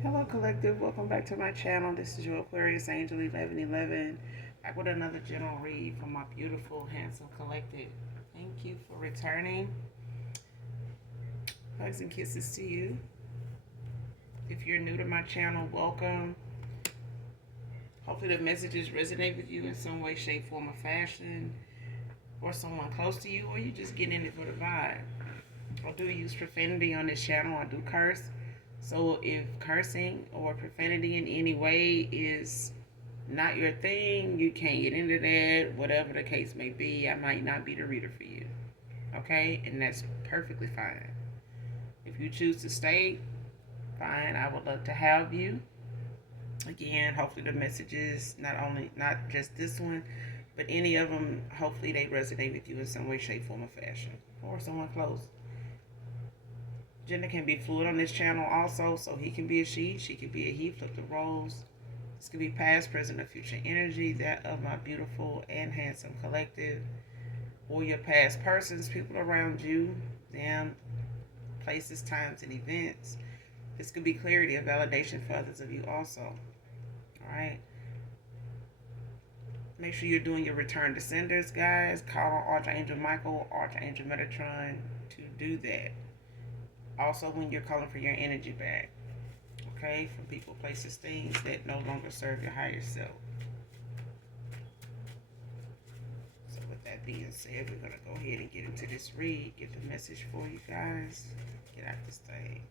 Hello, collective. Welcome back to my channel. This is your Aquarius Angel 1111. Back with another general read for my beautiful, handsome collective. Thank you for returning. Hugs and kisses to you. If you're new to my channel, welcome. Hopefully, the messages resonate with you in some way, shape, form, or fashion, or someone close to you, or you just get in it for the vibe. I do use profanity on this channel. I do curse. So if cursing or profanity in any way is not your thing, you can't get into that, whatever the case may be, I might not be the reader for you. Okay? And that's perfectly fine. If you choose to stay, fine. I would love to have you. Again, hopefully the messages, not just this one, but any of them, hopefully they resonate with you in some way, shape, form, or fashion. Or someone close. Gender can be fluid on this channel also, so he can be a she can be a he, flip the roles. This could be past, present, or future energy, that of my beautiful and handsome collective, or your past persons, people around you, them, places, times, and events. This could be clarity or validation for others of you also. All right. Make sure you're doing your return to senders, guys. Call on Archangel Michael, Archangel Metatron to do that. Also, when you're calling for your energy back, okay, from people, places, things that no longer serve your higher self. So with that being said, we're going to go ahead and get into this read, get the message for you guys, get out this thing.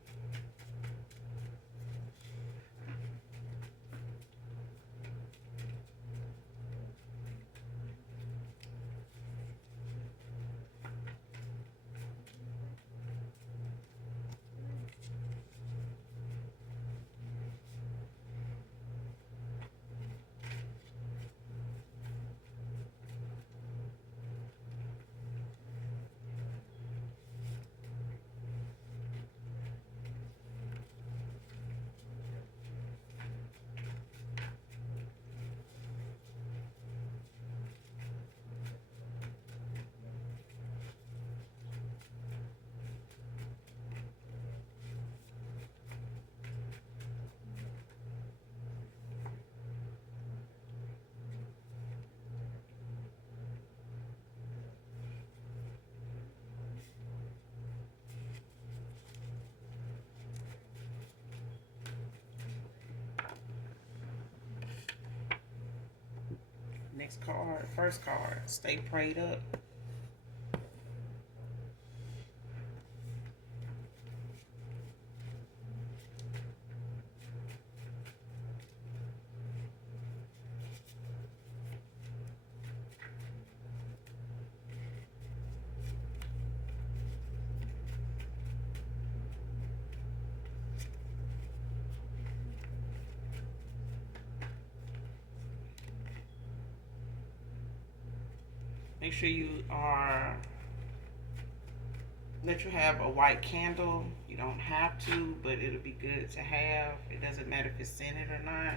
Next card, first card, stay prayed up. Make sure you are, let you have a white candle. You don't have to, but it'll be good to have. It doesn't matter if it's scented or not.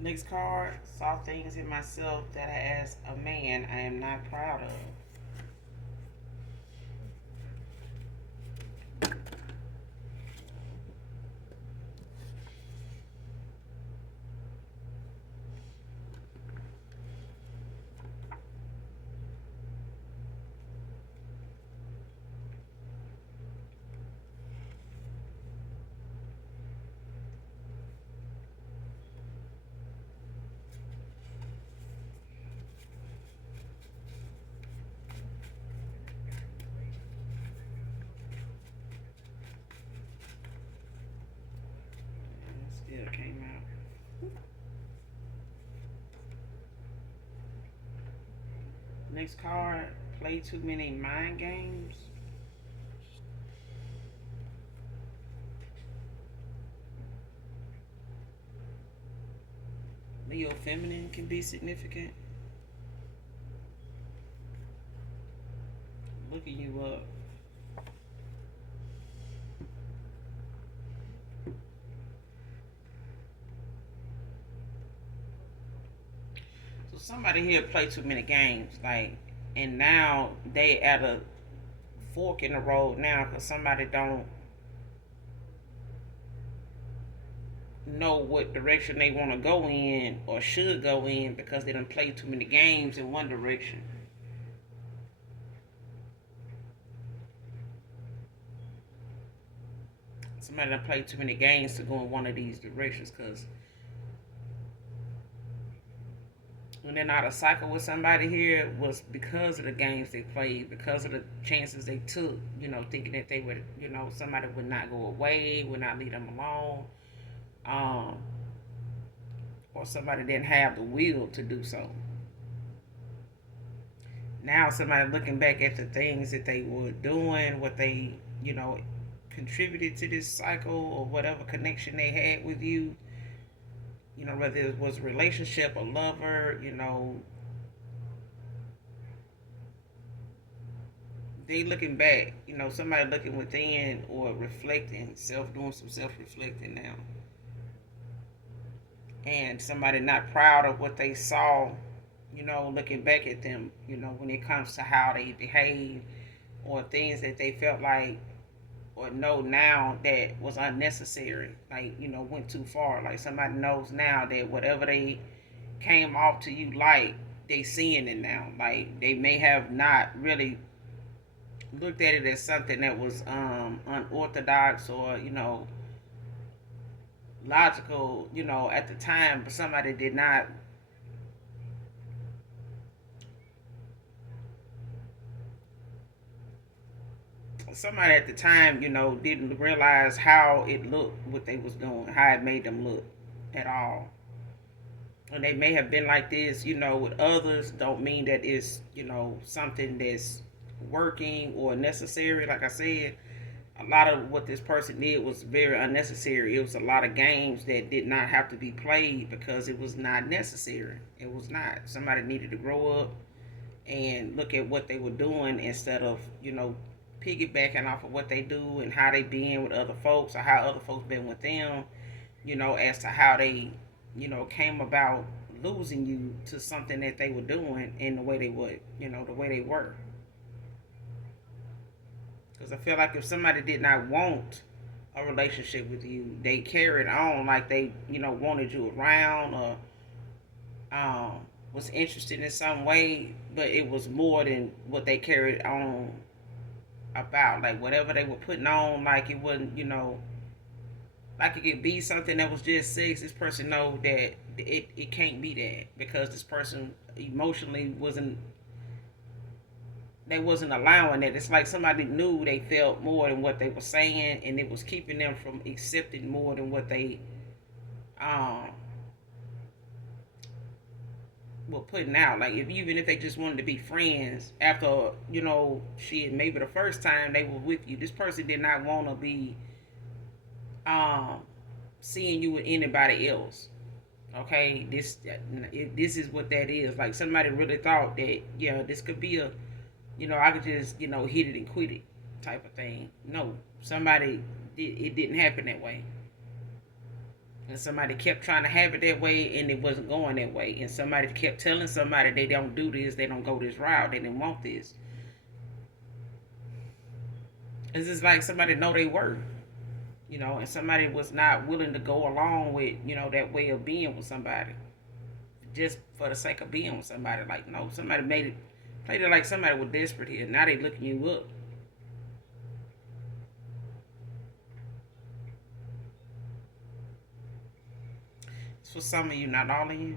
Next card, saw things in myself that as a man I am not proud of. Yeah, it came out. Next card, play too many mind games. Leo feminine can be significant. Looking you up. So somebody here play too many games, like, and now they at a fork in the road now because somebody don't know what direction they want to go in or should go in because they done play too many games in one direction. Somebody done play too many games to go in one of these directions because when they're not a cycle with somebody here, it was because of the games they played, because of the chances they took, thinking that they would, somebody would not go away, would not leave them alone, um, or somebody didn't have the will to do so. Now somebody looking back at the things that they were doing, what they, contributed to this cycle or whatever connection they had with you, whether it was a relationship, a lover, they looking back, somebody looking within or reflecting, doing some self reflecting now. And somebody not proud of what they saw, looking back at them, when it comes to how they behave or things that they felt like or know now that was unnecessary, like, went too far. Like somebody knows now that whatever they came off to you like, they seeing it now. Like they may have not really looked at it as something that was unorthodox or logical at the time, but somebody did not somebody at the time didn't realize how it looked, what they was doing, how it made them look at all. And they may have been like this with others, don't mean that it's something that's working or necessary. Like I said, a lot of what this person did was very unnecessary. It was a lot of games that did not have to be played because it was not necessary. It was not. Somebody needed to grow up and look at what they were doing instead of piggybacking off of what they do and how they been with other folks or how other folks been with them, as to how they came about losing you to something that they were doing in the way they would, the way they were. Because I feel like if somebody did not want a relationship with you, they carried on like they, wanted you around or was interested in some way, but it was more than what they carried on about. Like whatever they were putting on, like it wasn't, like it could be something that was just sex. This person know that it can't be that because this person emotionally wasn't, they wasn't allowing it. It's like somebody knew they felt more than what they were saying, and it was keeping them from accepting more than what they um were putting out. Like if even if they just wanted to be friends after shit, maybe the first time they were with you, this person did not want to be um seeing you with anybody else. Okay, this is what that is. Like somebody really thought that this could be a I could just hit it and quit it type of thing. No, somebody it didn't happen that way. And somebody kept trying to have it that way and it wasn't going that way. And somebody kept telling somebody they don't do this, they don't go this route, they didn't want this. It's just like somebody know they worth, and somebody was not willing to go along with, that way of being with somebody. Just for the sake of being with somebody. Like, no, somebody played it like somebody was desperate here. Now they looking you up. It's for some of you, not all of you.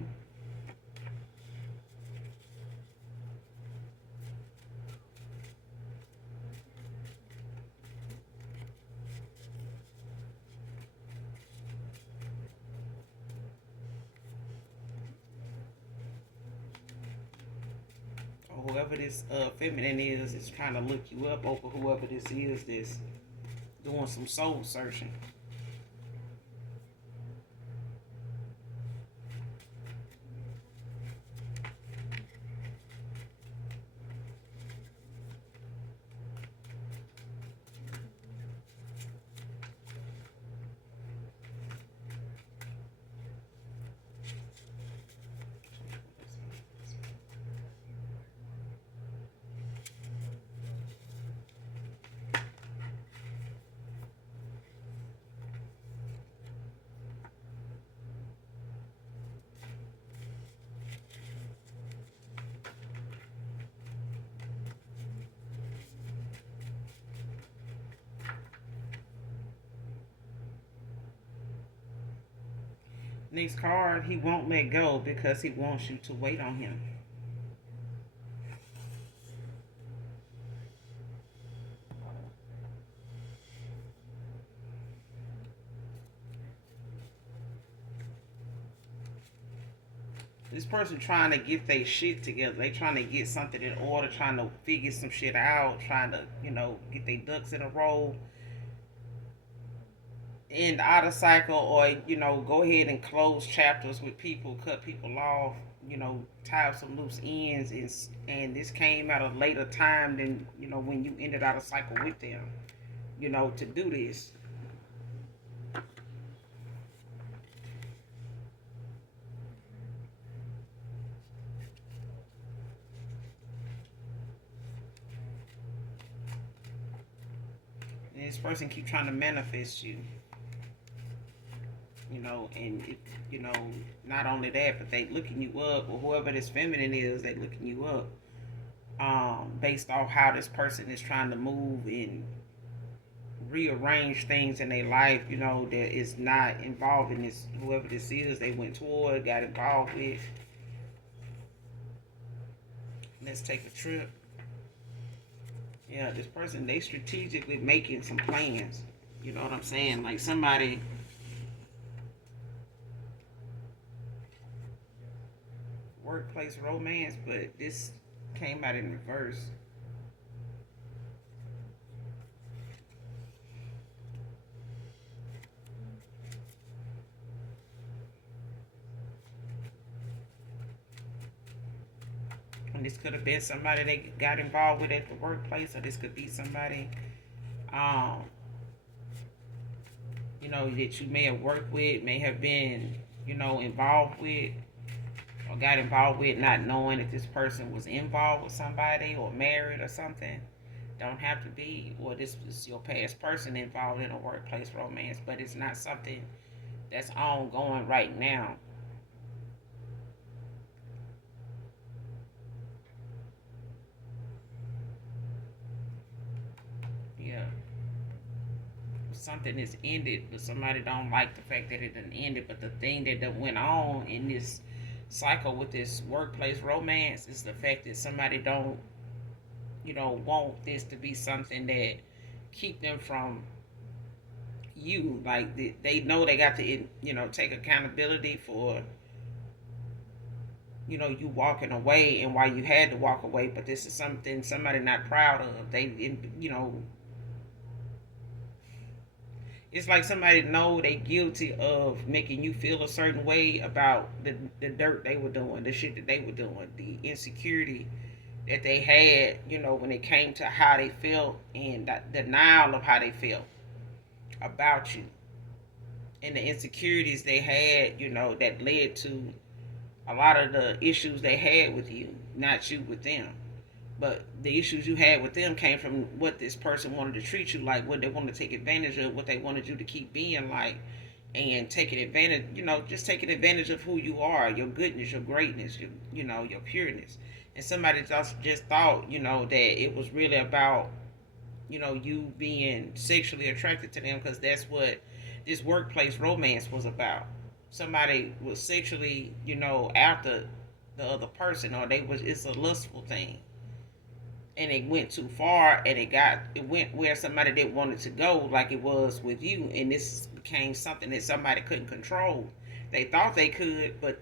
whoever this feminine is trying to look you up over whoever this is that's doing some soul searching. Next card, he won't let go because he wants you to wait on him. This person trying to get their shit together. They trying to get something in order, trying to figure some shit out, trying to, get their ducks in a row, end out of cycle, or go ahead and close chapters with people, cut people off, tie up some loose ends, and this came at a later time than when you ended out of cycle with them, to do this. And this person keep trying to manifest you. And it, not only that, but they looking you up, or whoever this feminine is, they looking you up, based off how this person is trying to move and rearrange things in their life, that is not involving this, whoever this is, they went toward, got involved with. Let's take a trip. Yeah, this person, they strategically making some plans. You know what I'm saying? Like somebody workplace romance, but this came out in reverse. And this could have been somebody they got involved with at the workplace, or this could be somebody, um, that you may have worked with, may have been, involved with, or got involved with, not knowing that this person was involved with somebody or married or something. Don't have to be, or this was your past person involved in a workplace romance, but it's not something that's ongoing right now. Yeah, something is ended, but somebody don't like the fact that it done ended. But the thing that went on in this cycle with this workplace romance is the fact that somebody don't, want this to be something that keep them from you. Like they know they got to, take accountability for, you walking away and why you had to walk away. But this is something somebody not proud of. It's like somebody know they guilty of making you feel a certain way about the dirt they were doing, the shit that they were doing, the insecurity that they had, when it came to how they felt and the denial of how they felt about you, and the insecurities they had, that led to a lot of the issues they had with you, not you with them. But the issues you had with them came from what this person wanted to treat you like, what they wanted to take advantage of, what they wanted you to keep being like, and taking advantage, just taking advantage of who you are, your goodness, your greatness, your pureness. And somebody just thought, that it was really about, you being sexually attracted to them, because that's what this workplace romance was about. Somebody was sexually, after the other person, or it's a lustful thing, and it went too far, and it went where somebody didn't want it to go, like it was with you, and this became something that somebody couldn't control. They thought they could, but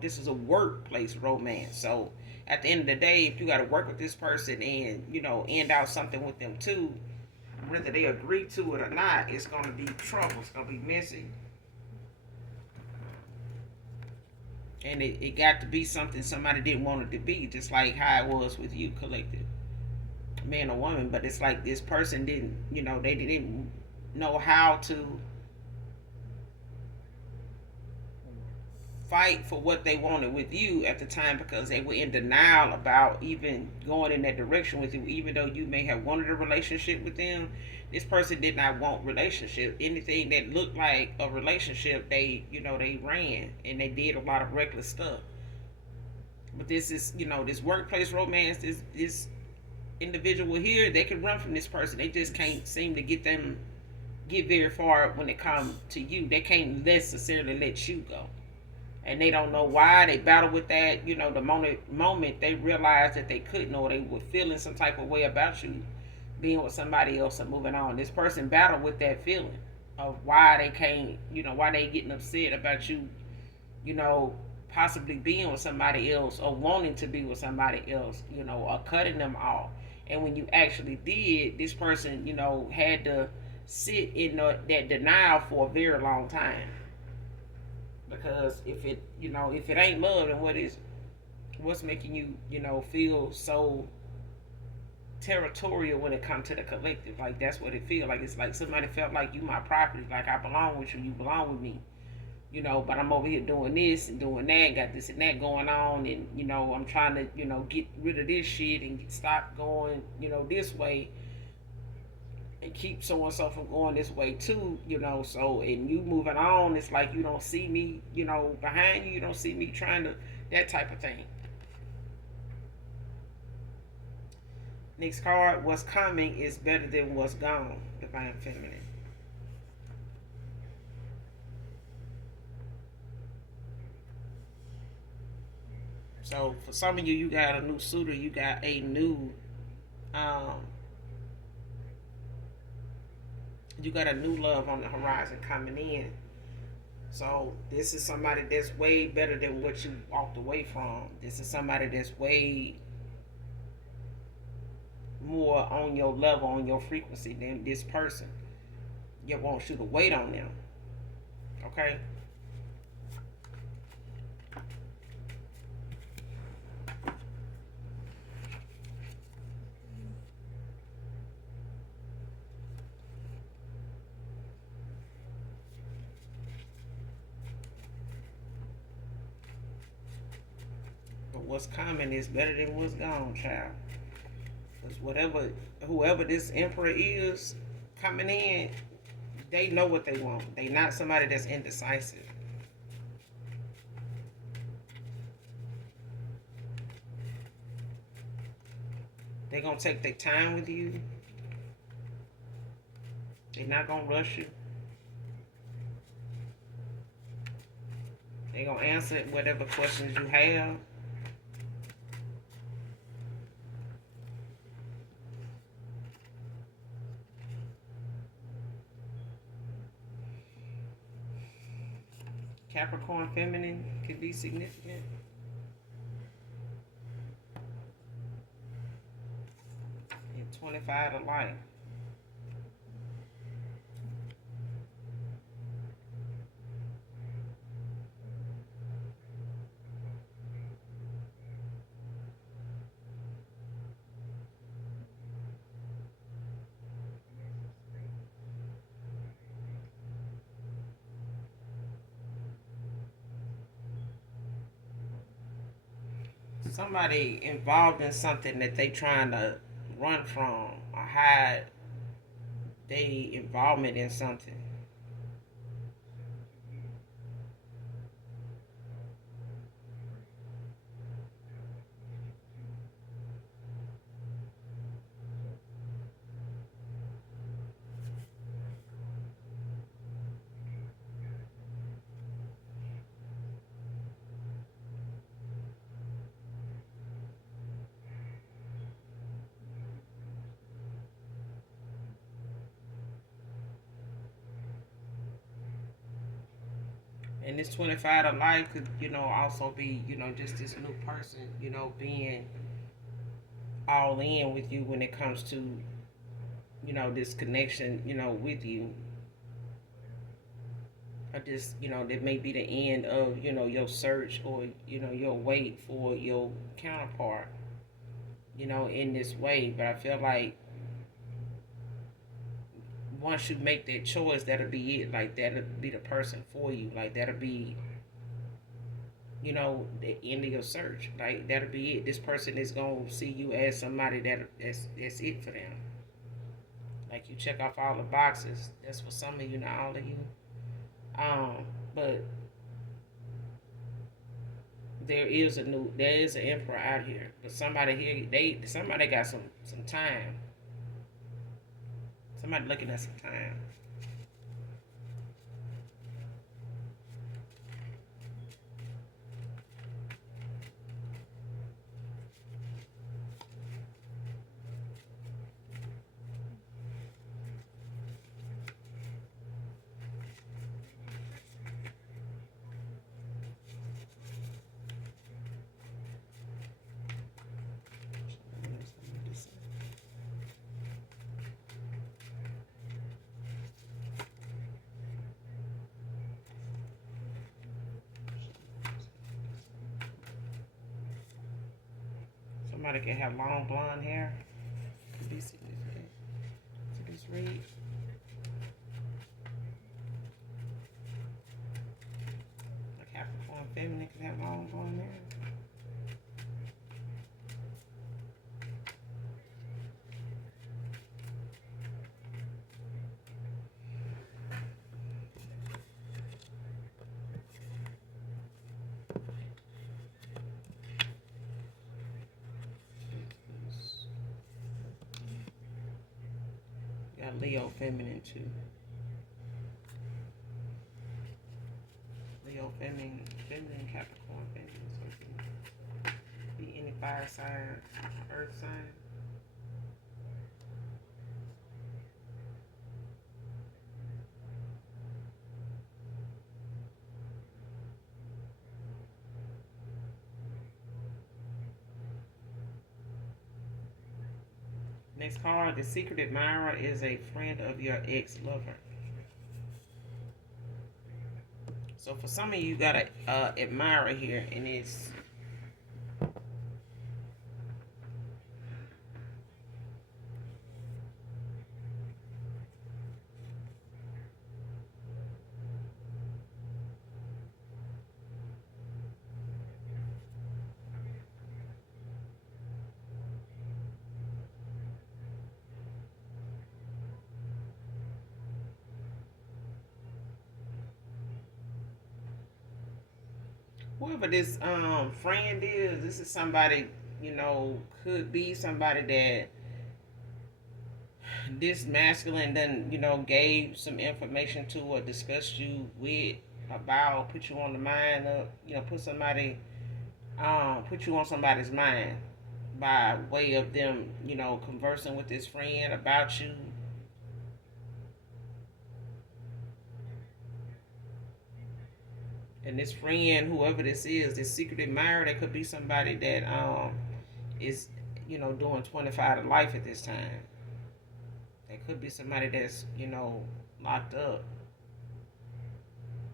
this is a workplace romance, so at the end of the day, if you got to work with this person and, you know, end out something with them too, whether they agree to it or not, it's going to be trouble. It's going to be messy. And it got to be something somebody didn't want it to be, just like how it was with you, collective, man or woman. But it's like this person didn't, you know, they didn't know how to fight for what they wanted with you at the time, because they were in denial about even going in that direction with you, even though you may have wanted a relationship with them. This person did not want relationship. Anything that looked like a relationship, they, you know, they ran and they did a lot of reckless stuff. But this is, you know, this workplace romance, this individual here, they can run from this person. They just can't seem to get very far when it comes to you. They can't necessarily let you go. And they don't know why. They battle with that. You know, the moment they realized that they couldn't, or they were feeling some type of way about you being with somebody else or moving on. This person battled with that feeling of why they can't, you know, why they getting upset about you, you know, possibly being with somebody else or wanting to be with somebody else, you know, or cutting them off. And when you actually did, this person, you know, had to sit in that denial for a very long time. Because if it, you know, if it ain't love, then what is it? What's making you, you know, feel so territorial when it comes to the collective? Like, that's what it feels like. It's like somebody felt like you my property, like I belong with you, you belong with me, you know. But I'm over here doing this and doing that, got this and that going on, and, you know, I'm trying to, you know, get rid of this shit and stop going, you know, this way, and keep so and so from going this way too, you know. So, and you moving on, it's like you don't see me, you know, behind you. You don't see me trying to, that type of thing. Next card, what's coming is better than what's gone. Divine Feminine. So for some of you, you got a new suitor. You got a new, um, you got a new love on the horizon coming in. So this is somebody that's way better than what you walked away from. This is somebody that's way more on your level, on your frequency than this person. You want you to wait on them. Okay? But what's coming is better than what's gone, child. Because whoever this emperor is coming in, they know what they want. They not somebody that's indecisive. They gonna take their time with you. They not gonna rush you. They gonna answer whatever questions you have. Capricorn feminine could be significant. And 25 to life. Somebody involved in something that they trying to run from or hide they involvement in something. And this 25 to life could, also be, just this new person, being all in with you when it comes to, this connection, with you. Or just, that may be the end of, your search, or, your wait for your counterpart, in this way. But I feel like once you make that choice, that'll be it. Like, that'll be the person for you. Like, that'll be, the end of your search. Like, that'll be it. This person is gonna see you as somebody that's it for them. Like, you check off all the boxes. That's for some of you, not all of you. But there is an emperor out here. But somebody here, somebody got some time. Somebody looking at some time. Somebody can have long blonde hair. Could be significant to this read. Like Capricorn feminine can have long blonde hair. Got Leo feminine too. Leo feminine Capricorn feminine. So it can be any fire sign, earth sign. Next card, the secret admirer is a friend of your ex-lover. So for some of you, got a admirer here, and it's whoever this friend is. This is somebody, could be somebody that this masculine then, gave some information to or discussed you with, about, put you on the mind of, put you on somebody's mind by way of them, conversing with this friend about you. And this friend, whoever this is, this secret admirer, that could be somebody that is, doing 25 to life at this time. That could be somebody that's, locked up,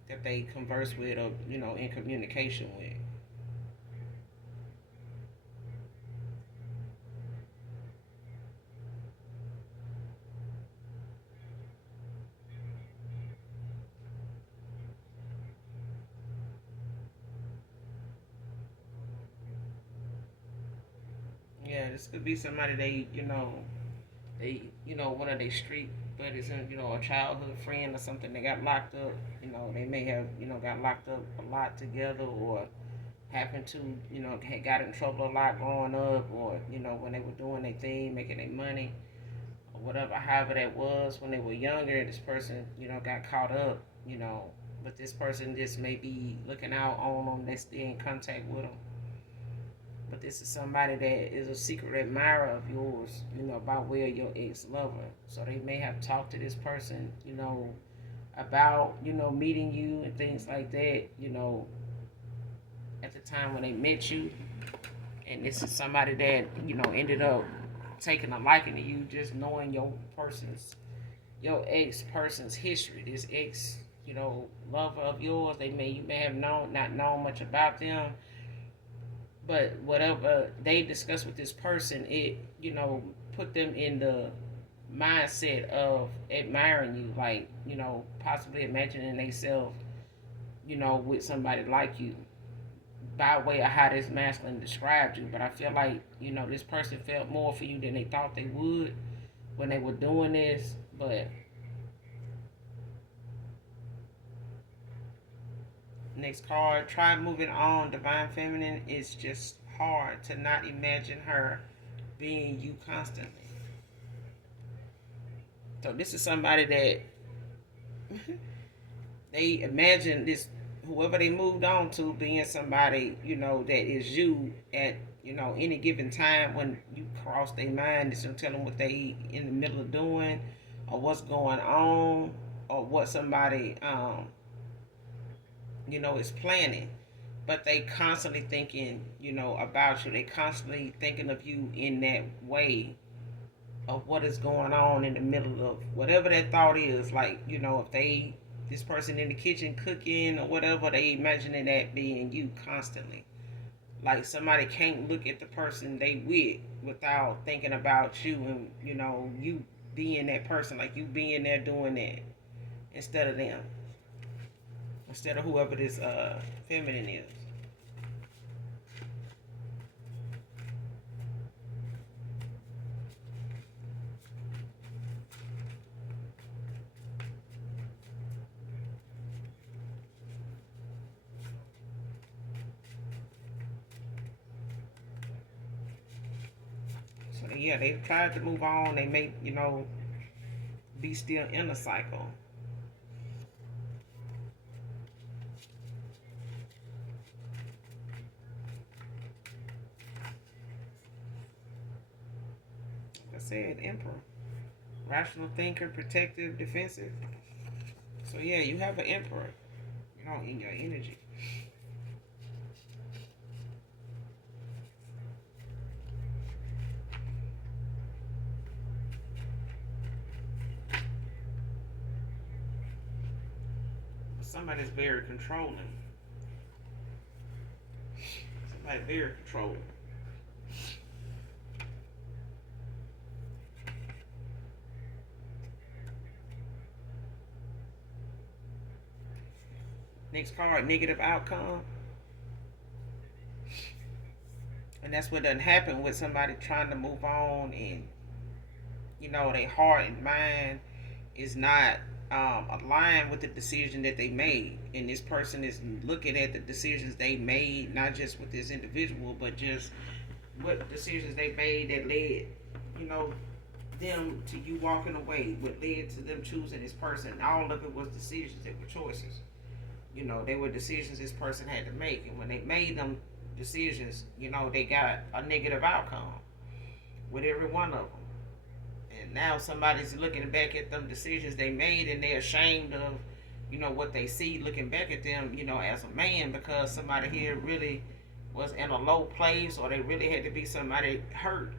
that they converse with, or, in communication with. Yeah, this could be somebody one of their street buddies, and, a childhood friend or something. They got locked up. They may have, got locked up a lot together, or happened to, had got in trouble a lot growing up, or, when they were doing their thing, making their money, or whatever, however that was when they were younger. This person, got caught up, but this person just may be looking out on them. They stay in contact with them. But this is somebody that is a secret admirer of yours, by way of your ex-lover. So they may have talked to this person, about, meeting you and things like that, at the time when they met you. And this is somebody that, ended up taking a liking to you, just knowing your ex person's history. This ex, lover of yours, you may have not known much about them, but whatever they discussed with this person, it, put them in the mindset of admiring you, like, possibly imagining themselves, with somebody like you, by way of how this masculine described you. But I feel like, this person felt more for you than they thought they would when they were doing this. But next card, try moving on. Divine Feminine, is just hard to not imagine her being you constantly. So this is somebody that they imagine this, whoever they moved on to, being somebody, that is you at, any given time when you cross their mind. It's to tell them what they in the middle of doing, or what's going on, or what somebody, is planning. But they constantly thinking, about you. They constantly thinking of you in that way of what is going on in the middle of whatever that thought is. Like, if this person in the kitchen cooking or whatever, they imagining that being you constantly. Like, somebody can't look at the person they with without thinking about you, and you being that person, like you being there doing that instead of them, instead of whoever this feminine is. So yeah, they tried to move on. They may, be still in the cycle. Like I said, Emperor. Rational thinker, protective, defensive. So yeah, you have an Emperor, in your energy. Somebody's very controlling. Somebody very controlling. Next card, negative outcome. And that's what doesn't happen with somebody trying to move on, and their heart and mind is not aligned with the decision that they made. And this person is looking at the decisions they made, not just with this individual, but just what decisions they made that led, them to you walking away, what led to them choosing this person. All of it was decisions, they were choices. They were decisions this person had to make. And when they made them decisions, they got a negative outcome with every one of them. And now somebody's looking back at them decisions they made, and they're ashamed of, what they see looking back at them, as a man, because somebody here really was in a low place, or they really had to be somebody hurt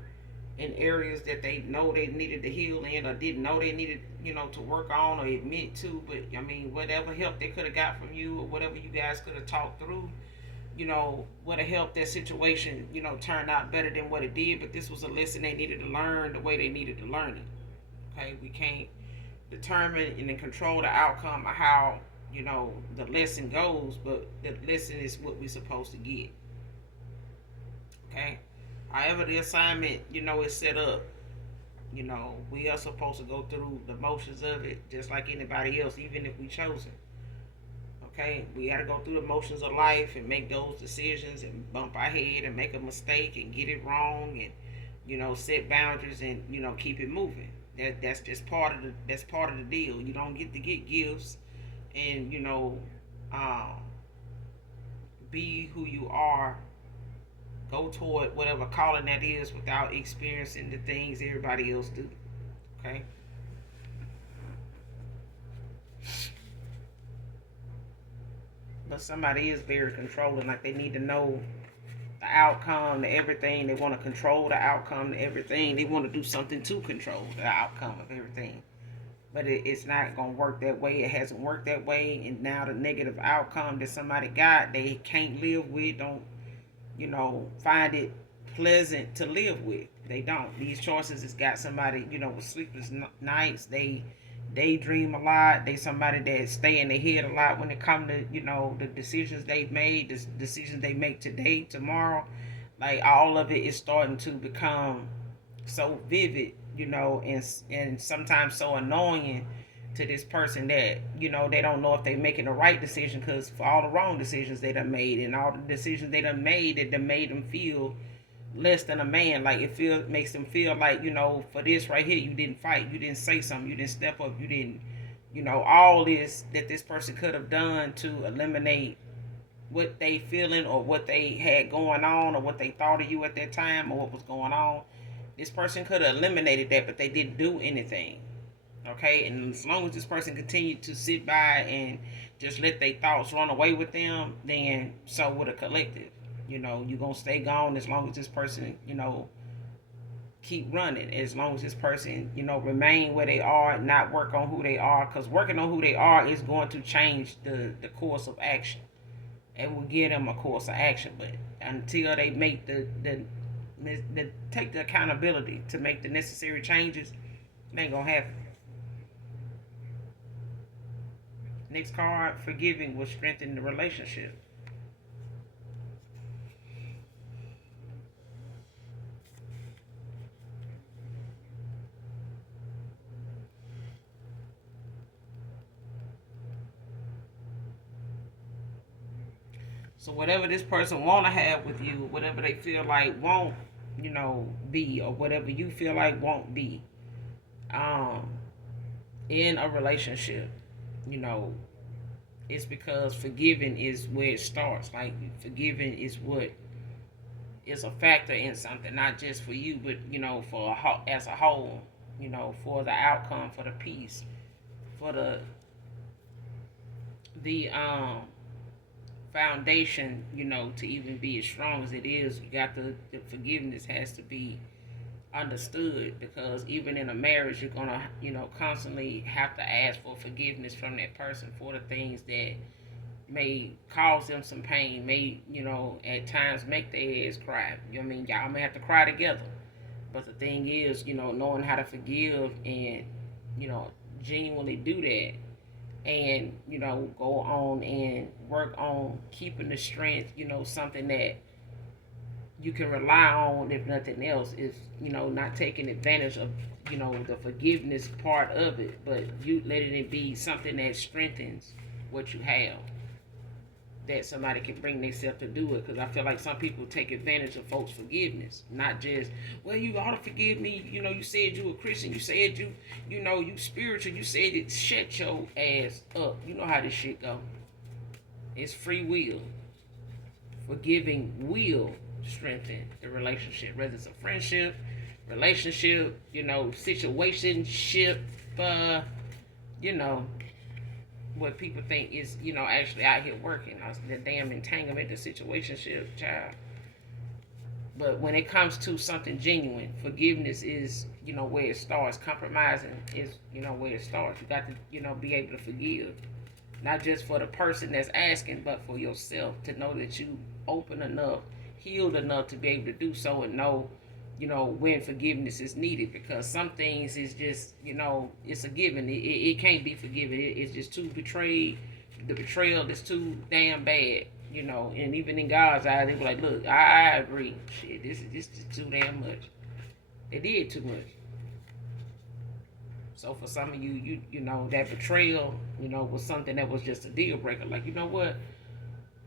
in areas that they know they needed to heal in, or didn't know they needed, to work on or admit to. But I mean, whatever help they could have got from you, or whatever you guys could have talked through, would have helped that situation, turn out better than what it did. But this was a lesson they needed to learn the way they needed to learn it. Okay, we can't determine and then control the outcome of how, the lesson goes, but the lesson is what we're supposed to get. Okay. However the assignment, is set up, we are supposed to go through the motions of it just like anybody else, even if we chosen. Okay, we got to go through the motions of life and make those decisions and bump our head and make a mistake and get it wrong, and set boundaries, and keep it moving. That's just part of the deal. You don't get to get gifts and be who you are, go toward whatever calling that is, without experiencing the things everybody else do. Okay. but somebody is very controlling. Like they need to know the outcome to everything. They want to control the outcome to everything. They want to do something to control the outcome of everything. But it's not going to work that way. It hasn't worked that way. And now the negative outcome that somebody got, they can't live with, don't, find it pleasant to live with. They don't. These choices has got somebody, with sleepless nights. They daydream a lot. They somebody that stay in their head a lot when it come to, the decisions they've made, the decisions they make today, tomorrow. Like all of it is starting to become so vivid, and sometimes so annoying to this person that they don't know if they're making the right decision, because for all the wrong decisions they done made and all the decisions they done made, that done made them feel less than a man. Like makes them feel like, for this right here, you didn't fight, you didn't say something, you didn't step up, you didn't, all this that this person could have done to eliminate what they feeling or what they had going on or what they thought of you at that time or what was going on. This person could have eliminated that, but they didn't do anything. Okay, and as long as this person continued to sit by and just let their thoughts run away with them, then so would a collective. You're gonna stay gone as long as this person, keep running. As long as this person, remain where they are and not work on who they are, because working on who they are is going to change the course of action. It will give them a course of action, but until they make the take the accountability to make the necessary changes, it ain't gonna happen. Next card, forgiving will strengthen the relationship. So whatever this person want to have with you, whatever they feel like won't, be, or whatever you feel like won't be, um, in a relationship, you know, it's because forgiving is where it starts. Like forgiving is what is a factor in something, not just for you, but for as a whole, for the outcome, for the peace, for the foundation, to even be as strong as it is. You got the forgiveness has to be understood, because even in a marriage you're gonna constantly have to ask for forgiveness from that person for the things that may cause them some pain, may at times make their ass cry. Y'all may have to cry together, but the thing is, knowing how to forgive and genuinely do that, and go on and work on keeping the strength, something that you can rely on, if nothing else, is not taking advantage of the forgiveness part of it, but you letting it be something that strengthens what you have, that somebody can bring themselves to do it. Because I feel like some people take advantage of folks' forgiveness, not just, well, you ought to forgive me, you said you a Christian, you said you spiritual, you said it. Shut your ass up. You know how this shit go. It's free will. Forgiving will strengthen the relationship, whether it's a friendship, relationship, situationship, you know, what people think is, actually out here working. The damn entanglement, the situationship, child. But when it comes to something genuine, forgiveness is, where it starts. Compromising is, where it starts. You got to, be able to forgive. Not just for the person that's asking, but for yourself, to know that you open enough, healed enough to be able to do so, and know, when forgiveness is needed. Because some things is just, it's a given. It can't be forgiven. It's just too betrayed. The betrayal is too damn bad. And even in God's eyes, they be like, look, I agree. Shit, this is too damn much. They did too much. So for some of you, that betrayal, was something that was just a deal breaker. Like, you know what?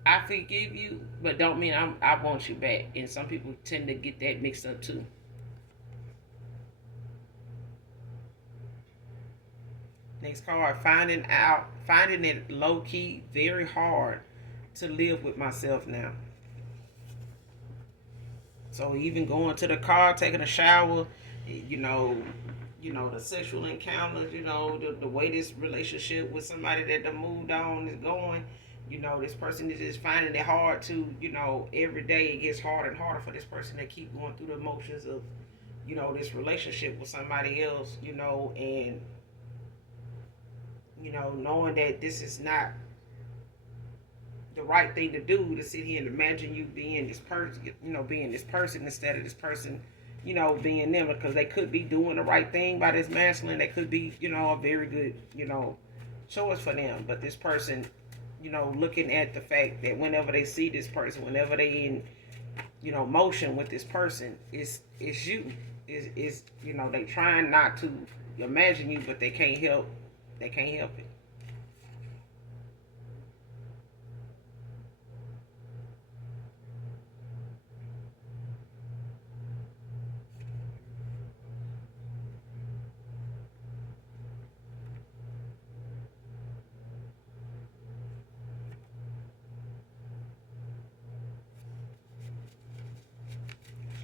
I forgive you, but don't mean I want you back. And some people tend to get that mixed up too. Next card, finding it low key very hard to live with myself now. So even going to the car, taking a shower, you know, the sexual encounters, the way this relationship with somebody that done moved on is going, You know, this person is just finding it hard to, you know, every day it gets harder and harder for this person to keep going through the emotions of, you know, this relationship with somebody else, you know, and, you know, knowing that this is not the right thing to do, to sit here and imagine you being this person, you know, being this person instead of this person, you know, being them, because they could be doing the right thing by this masculine. They could be, you know, a very good, you know, choice for them. But this person, you know, looking at the fact that whenever they see this person, whenever they in, you know, motion with this person, it's you. Is you know, they trying not to imagine you, but they can't help. They can't help it.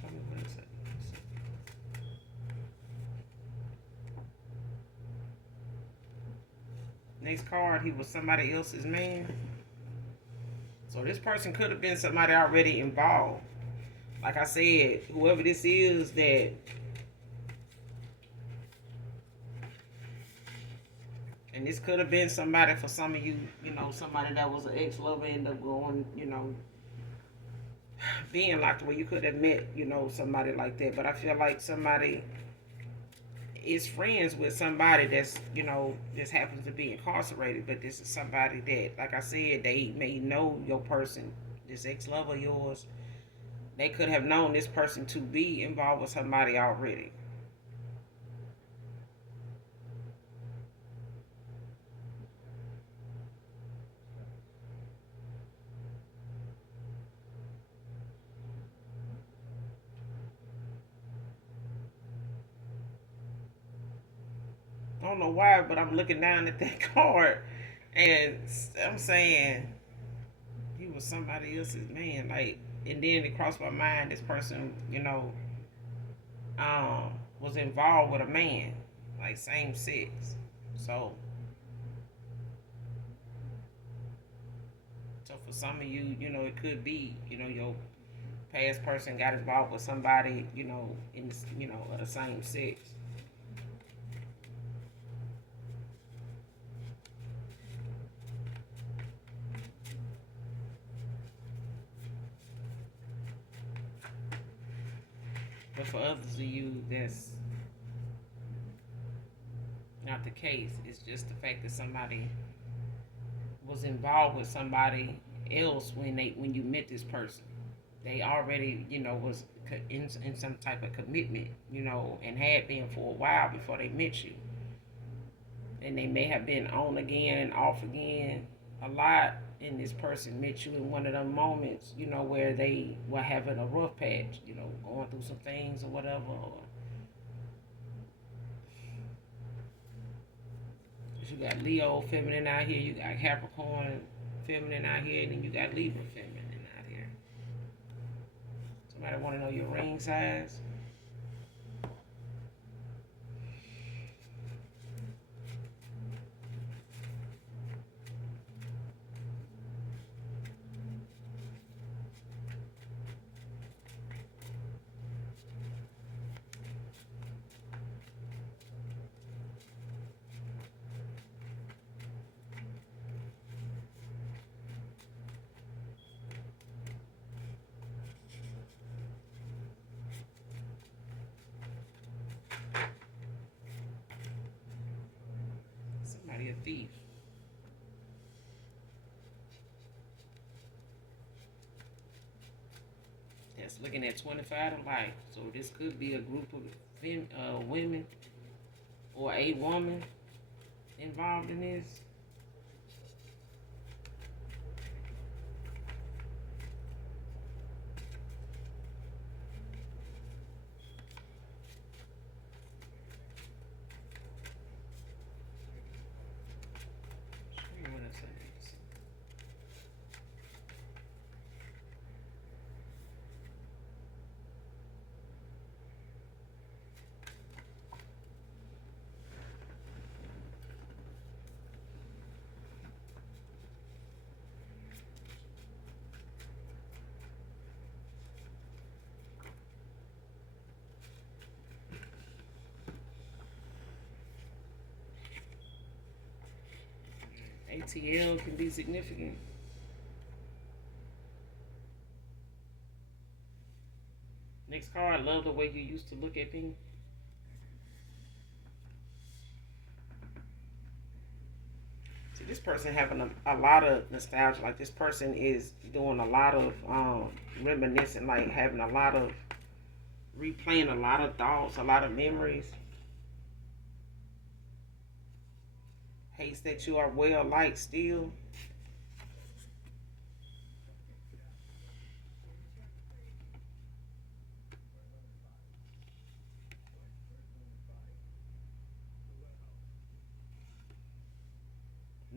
Show me what it says. Next card, he was somebody else's man. So this person could have been somebody already involved. Like I said, whoever this is, that and this could have been somebody for some of you, you know, somebody that was an ex-lover, end up going, you know, being locked away. You could have met, you know, somebody like that. But I feel like somebody is friends with somebody that's, you know, just happens to be incarcerated. But this is somebody that, like I said, they may know your person, this ex-lover of yours. They could have known this person to be involved with somebody already. I don't know why, but I'm looking down at that card and I'm saying he was somebody else's man. Like, and then it crossed my mind this person, you know, was involved with a man, like same sex. So, so for some of you, you know, it could be, you know, your past person got involved with somebody, you know, in, you know, of the same sex. But for others of you, that's not the case. It's just the fact that somebody was involved with somebody else when you met this person. They already, you know, was in some type of commitment, you know, and had been for a while before they met you. And they may have been on again and off again a lot. And this person met you in one of them moments, you know, where they were having a rough patch, you know, going through some things or whatever. Or you got Leo feminine out here, you got Capricorn feminine out here, and then you got Libra feminine out here. Somebody want to know your ring size? Somebody a thief. That's looking at 25 to life. So this could be a group of women or a woman involved in this. ATL can be significant. Next card, I love the way you used to look at me. See, this person having a lot of nostalgia. Like, this person is doing a lot of reminiscing, like having a lot of replaying a lot of thoughts, a lot of memories. Hates that you are well liked still.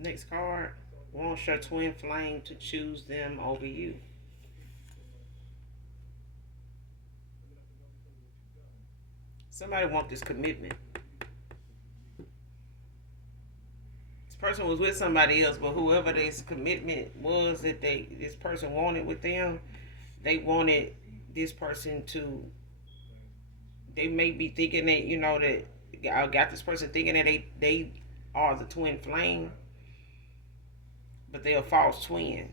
Next card, wants your twin flame to choose them over you. Somebody want this commitment. This person was with somebody else, but whoever this commitment was that this person wanted with them, they wanted this person to. They may be thinking that that I got this person thinking that they are the twin flame, but they're a false twin.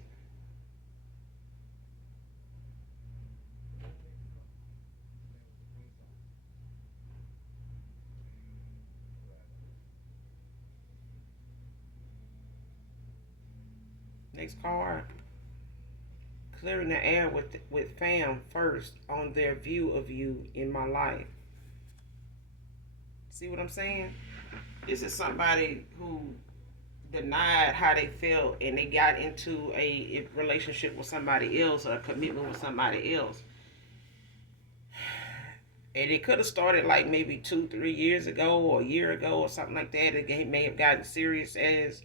Next card, clearing the air with fam first on their view of you in my life. See what I'm saying? This is somebody who denied how they felt and they got into a relationship with somebody else or a commitment with somebody else. And it could have started like maybe 2-3 years ago or a year ago or something like that. It may have gotten serious as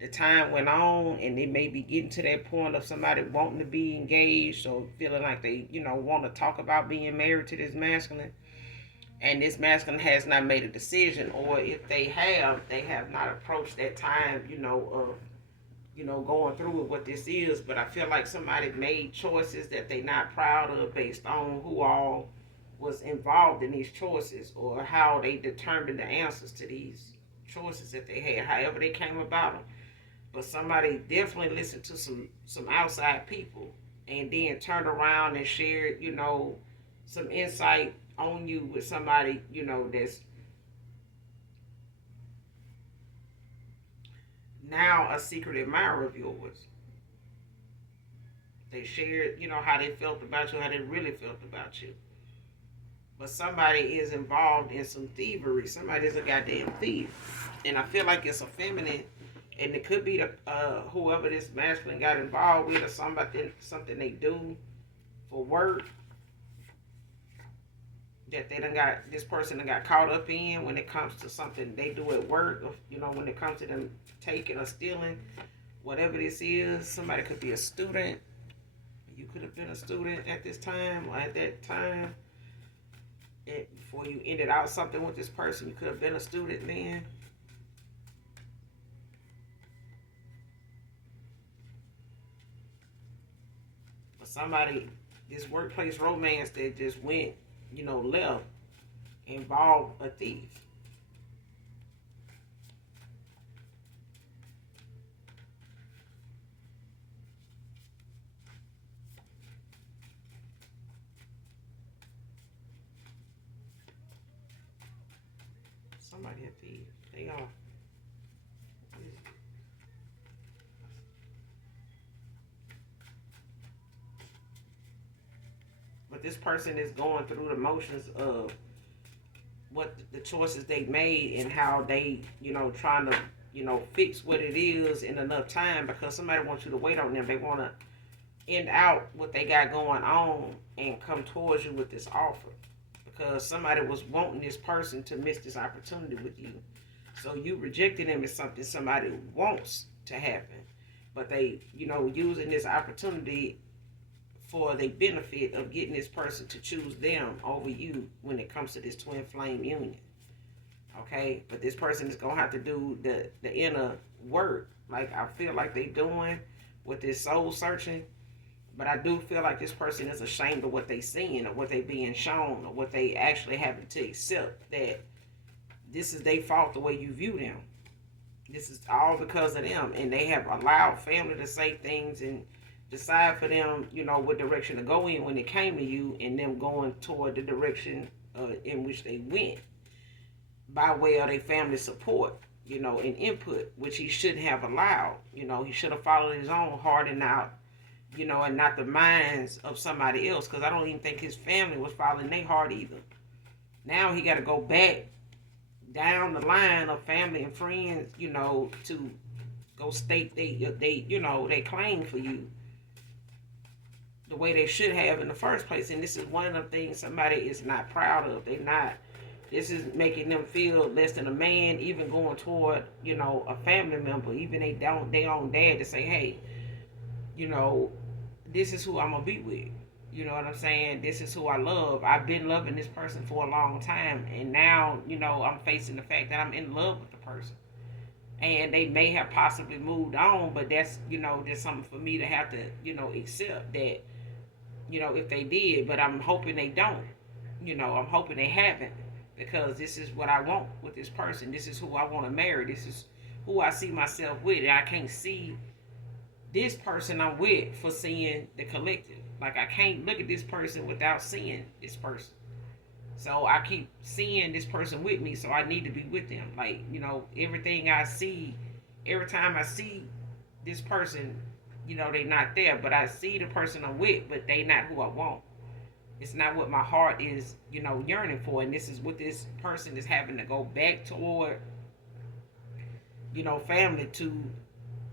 the time went on, and they may be getting to that point of somebody wanting to be engaged or feeling like they want to talk about being married to this masculine, and this masculine has not made a decision, or if they have not approached that time of going through with what this is. But I feel like somebody made choices that they're not proud of based on who all was involved in these choices, or how they determined the answers to these choices that they had, however they came about them. But somebody definitely listened to some outside people, and then turned around and shared some insight on you with somebody that's now a secret admirer of yours. They shared how they felt about you, how they really felt about you. But somebody is involved in some thievery. Somebody's a goddamn thief. And I feel like it's a feminine, and it could be the whoever this masculine got involved with, or something they do for work that this person done got caught up in when it comes to something they do at work, or when it comes to them taking or stealing, whatever this is. Somebody could be a student. You could have been a student at this time or at that time. And before you ended out something with this person, you could have been a student then. But somebody, this workplace romance that just went, left, involved a thief. Somebody a thief. They are. But this person is going through the motions of what the choices they made, and how they, trying to, fix what it is in enough time, because somebody wants you to wait on them. They want to end out what they got going on and come towards you with this offer, because somebody was wanting this person to miss this opportunity with you. So you rejecting them is something somebody wants to happen, but they, using this opportunity for the benefit of getting this person to choose them over you when it comes to this twin flame union. Okay, but this person is gonna have to do the inner work, like I feel like they doing with this soul searching. But I do feel like this person is ashamed of what they seeing, or what they being shown, or what they actually having to accept, that this is their fault the way you view them. This is all because of them, and they have allowed family to say things and decide for them, what direction to go in when it came to you, and them going toward the direction in which they went by way of their family support, and input, which he shouldn't have allowed. He should have followed his own heart and out, and not the minds of somebody else, because I don't even think his family was following their heart either. Now he got to go back down the line of family and friends, to go state they claim for you the way they should have in the first place. And this is one of the things somebody is not proud of. This is making them feel less than a man, even going toward, a family member, even they own dad, to say, hey, this is who I'm gonna be with. You know what I'm saying? This is who I love. I've been loving this person for a long time, and now, I'm facing the fact that I'm in love with the person. And they may have possibly moved on, but that's, just something for me to have to, accept that, if they did, but I'm hoping they don't. I'm hoping they haven't, because this is what I want with this person. This is who I want to marry. This is who I see myself with. And I can't see this person I'm with for seeing the collective. Like, I can't look at this person without seeing this person. So I keep seeing this person with me, so I need to be with them. Like, everything I see, every time I see this person, they not there, but I see the person I'm with, but they not who I want. It's not what my heart is, yearning for. And this is what this person is having to go back toward, family, to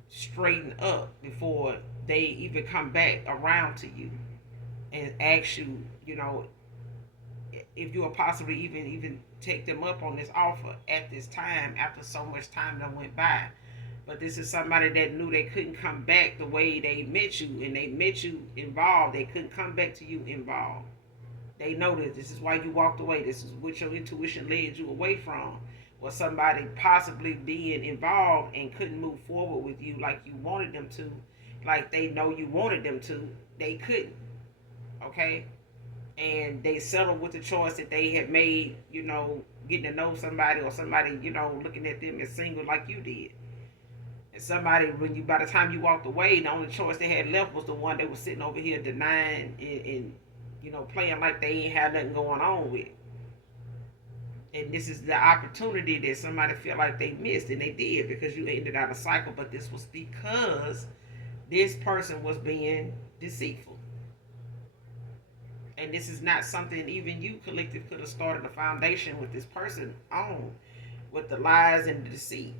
straighten up before they even come back around to you and ask you, if you'll possibly even take them up on this offer at this time, after so much time that went by. But this is somebody that knew they couldn't come back the way they met you, and they met you involved. They couldn't come back to you involved. They know this is why you walked away. This is what your intuition led you away from, or somebody possibly being involved and couldn't move forward with you like you wanted them to, like they know you wanted them to. They couldn't. Okay? And they settled with the choice that they had made, getting to know somebody, or somebody, looking at them as single like you did. And somebody, by the time you walked away, the only choice they had left was the one they was sitting over here denying and playing like they ain't had nothing going on with. And this is the opportunity that somebody feel like they missed, and they did, because you ended out a cycle. But this was because this person was being deceitful. And this is not something even you, collective, could have started a foundation with this person on, with the lies and the deceit.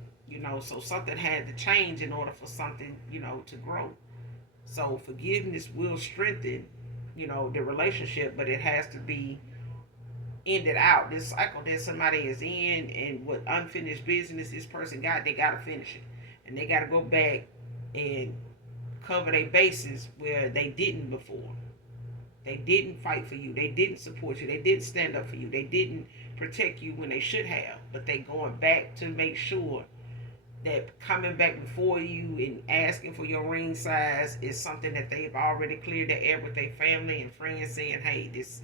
So something had to change in order for something, to grow. So forgiveness will strengthen, the relationship, but it has to be ended out. This cycle that somebody is in, and what unfinished business this person got, they got to finish it. And they got to go back and cover their bases where they didn't before. They didn't fight for you. They didn't support you. They didn't stand up for you. They didn't protect you when they should have. But they going back to make sure that coming back before you and asking for your ring size is something that they've already cleared the air with their family and friends, saying, hey, this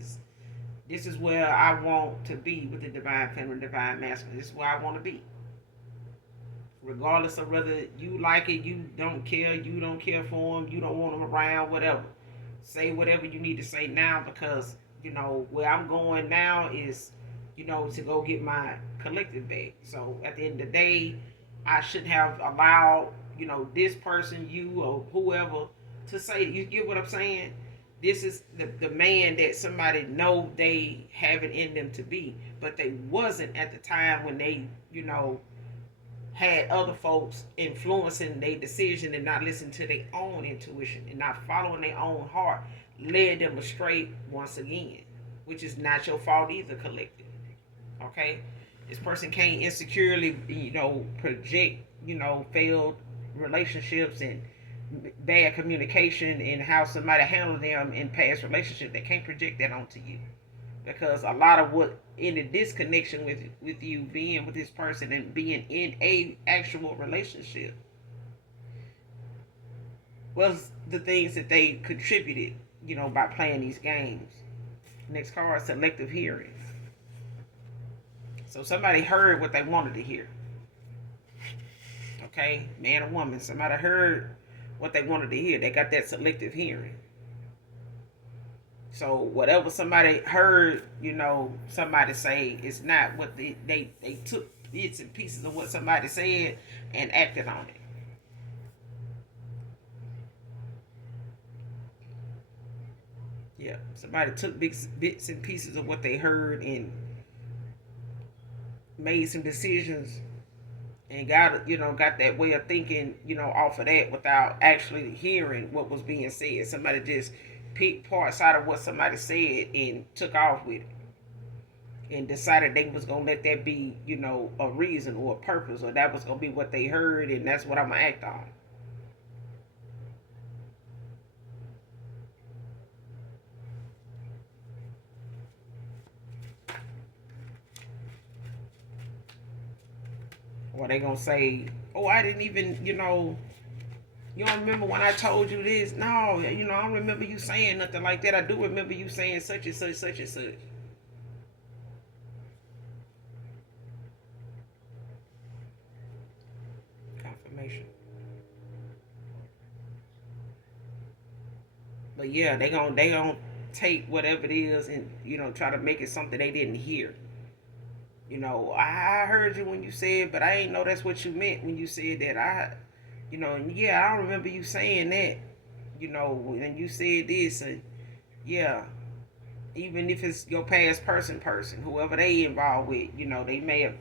is where I want to be with the divine feminine, divine masculine. This is where I want to be. Regardless of whether you like it, you don't care for them, you don't want them around, whatever. Say whatever you need to say now, because, where I'm going now is, to go get my collective back. So at the end of the day, I should have allowed, this person, you or whoever, to say, you get what I'm saying? This is the man that somebody know they have it in them to be, but they wasn't at the time when they, had other folks influencing their decision and not listening to their own intuition and not following their own heart, led them astray once again, which is not your fault either, collective. Okay? This person can't insecurely, project, failed relationships and bad communication and how somebody handled them in past relationships. They can't project that onto you, because a lot of what ended this connection with you being with this person and being in a actual relationship was the things that they contributed, by playing these games. Next card, selective hearing. So somebody heard what they wanted to hear. Okay, man or woman, somebody heard what they wanted to hear. They got that selective hearing. So whatever somebody heard, somebody say, it's not what they took bits and pieces of what somebody said and acted on it. Yeah, somebody took bits and pieces of what they heard and made some decisions and got that way of thinking, off of that without actually hearing what was being said. Somebody just picked parts out of what somebody said and took off with it and decided they was gonna let that be, a reason or a purpose, or that was gonna be what they heard, and that's what I'm gonna act on. Or they gonna say, "Oh, I didn't even, you don't remember when I told you this? No, I don't remember you saying nothing like that. I do remember you saying such and such, such and such." Confirmation. But yeah, they gonna take whatever it is and try to make it something they didn't hear. I heard you when you said, but I ain't know that's what you meant when you said that. And yeah, I don't remember you saying that. When you said this, and yeah, even if it's your past person, whoever they involved with, they may have,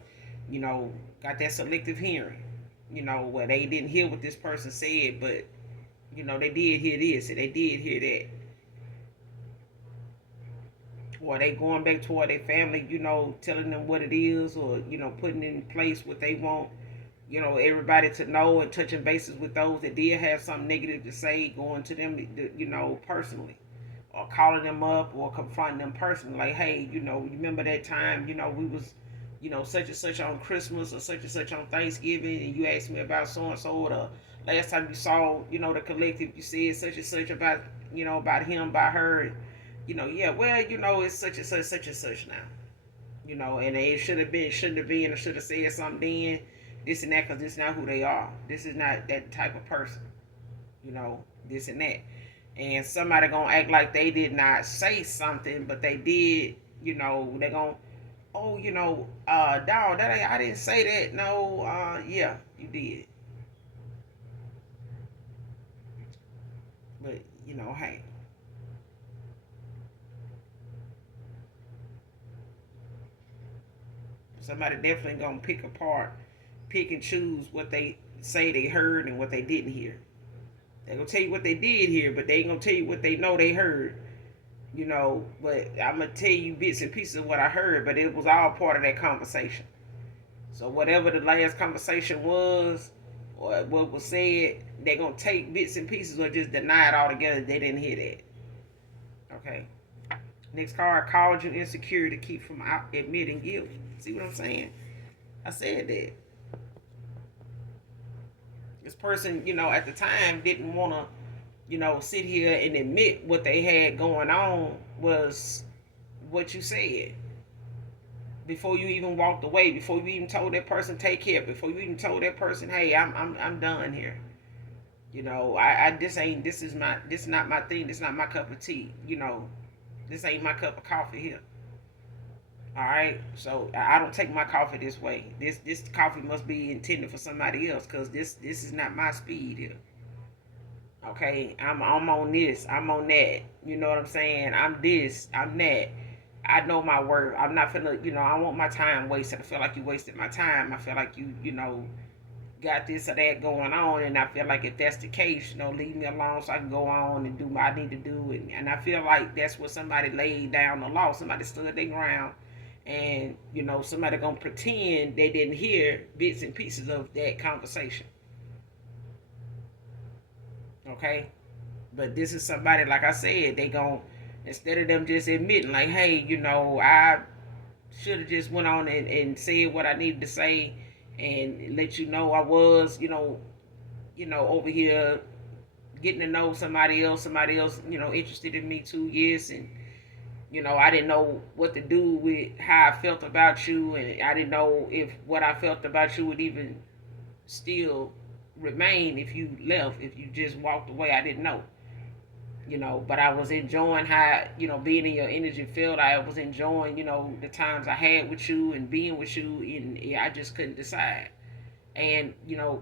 you know, got that selective hearing, where they didn't hear what this person said, but they did hear this and they did hear that. Or they going back toward their family, telling them what it is, or putting in place what they want, everybody to know, and touching bases with those that did have something negative to say, going to them, personally, or calling them up or confronting them personally, like, hey, you remember that time, we was, such and such on Christmas or such and such on Thanksgiving, and you asked me about so and so, or the last time you saw, the collective, you said such and such about, about him, about her, and, yeah, well, it's such and such now, and it should have been, shouldn't have been, or should have said something then, this and that, because this is not who they are. This is not that type of person, this and that. And somebody gonna act like they did not say something, but they did, they gonna, oh, dog, I didn't say that. No, yeah, you did. But, hey, somebody definitely gonna pick and choose what they say they heard and what they didn't hear. They gonna tell you what they did hear, but they ain't gonna tell you what they know they heard. But I'm gonna tell you bits and pieces of what I heard, but it was all part of that conversation. So whatever the last conversation was, or what was said, they're gonna take bits and pieces or just deny it altogether. They didn't hear that. Okay. Next card, called you insecure to keep from admitting guilt. See what I'm saying? I said that. This person, at the time didn't want to, sit here and admit what they had going on was what you said. Before you even walked away, before you even told that person take care, before you even told that person, hey, I'm done here. This is not my thing. This is not my cup of tea. This ain't my cup of coffee here. All right, so I don't take my coffee this way. This coffee must be intended for somebody else, because this is not my speed here. Okay, I'm on this, I'm on that. You know what I'm saying? I'm this, I'm that. I know my worth. I'm not finna, I want my time wasted. I feel like you wasted my time. I feel like you got this or that going on, and I feel like if that's the case, leave me alone so I can go on and do what I need to do. And I feel like that's what somebody laid down the law. Somebody stood their ground, and somebody gonna pretend they didn't hear bits and pieces of that conversation. Okay, but this is somebody, like I said, they gon' instead of them just admitting like, hey, I should have just went on and said what I needed to say and let you know I was, over here getting to know somebody else, interested in me too, yes, and I didn't know what to do with how I felt about you, and I didn't know if what I felt about you would even still remain if you left, if you just walked away. I didn't know. But I was enjoying how, being in your energy field. I was enjoying, the times I had with you and being with you, and yeah, I just couldn't decide. And,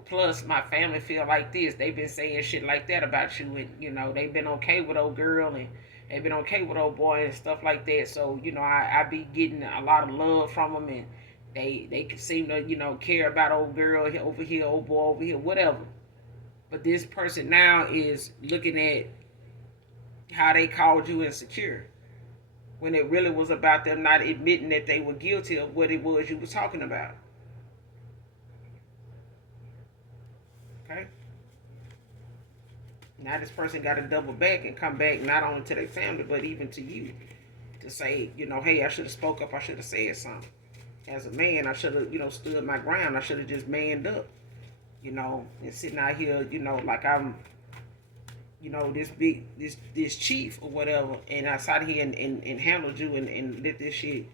plus my family feel like this. They've been saying shit like that about you, and, they've been okay with old girl, and they've been okay with old boy and stuff like that. So, I be getting a lot of love from them, and they seem to, care about old girl over here, old boy over here, whatever. But this person now is looking at how they called you insecure, when it really was about them not admitting that they were guilty of what it was you was talking about. Okay? Now this person got to double back and come back not only to their family but even to you, to say, hey, I should have spoke up. I should have said something. As a man, I should have, stood my ground. I should have just manned up, and sitting out here, like I'm, this big, this chief or whatever, and I sat here and handled you, and let this shit,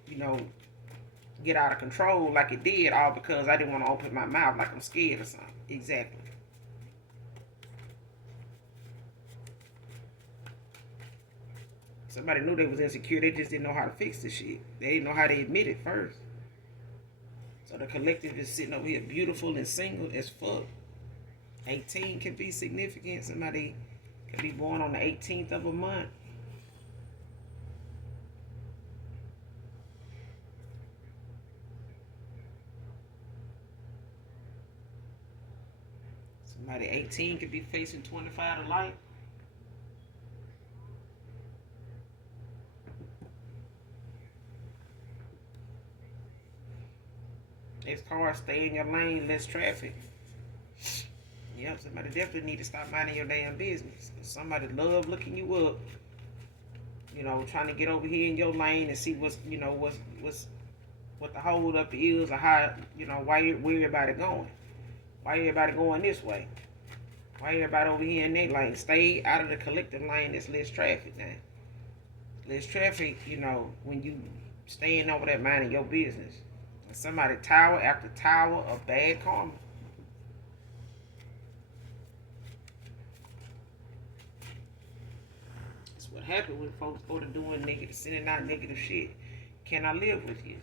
get out of control like it did, all because I didn't want to open my mouth like I'm scared or something. Exactly. Somebody knew they was insecure. They just didn't know how to fix the shit. They didn't know how to admit it first. So the collective is sitting over here beautiful and single as fuck. 18 can be significant. Somebody could be born on the 18th of a month. Somebody 18 could be facing 25 to life. Next car, stay in your lane, less traffic. Yep, somebody definitely need to stop minding your damn business. Somebody love looking you up, trying to get over here in your lane and see what the hold up is, or how, where everybody going. Why everybody going this way? Why everybody over here in their lane? Stay out of the collective lane. There's less traffic now. Less traffic, when you staying over that minding your business. Somebody tower after tower of bad karma. That's what happened when folks go to doing negative, sending out negative shit. Can I live with you?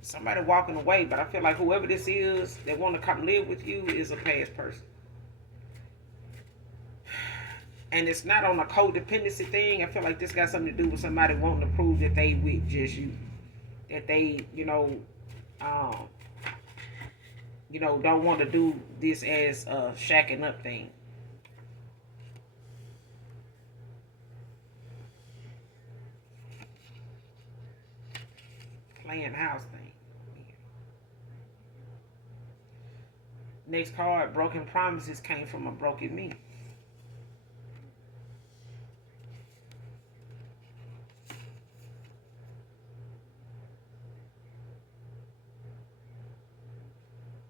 Somebody walking away, but I feel like whoever this is that want to come live with you is a past person. And it's not on a codependency thing. I feel like this got something to do with somebody wanting to prove that they with just you. That they, don't want to do this as a shacking up thing. Playing house thing. Next card, broken promises came from a broken me.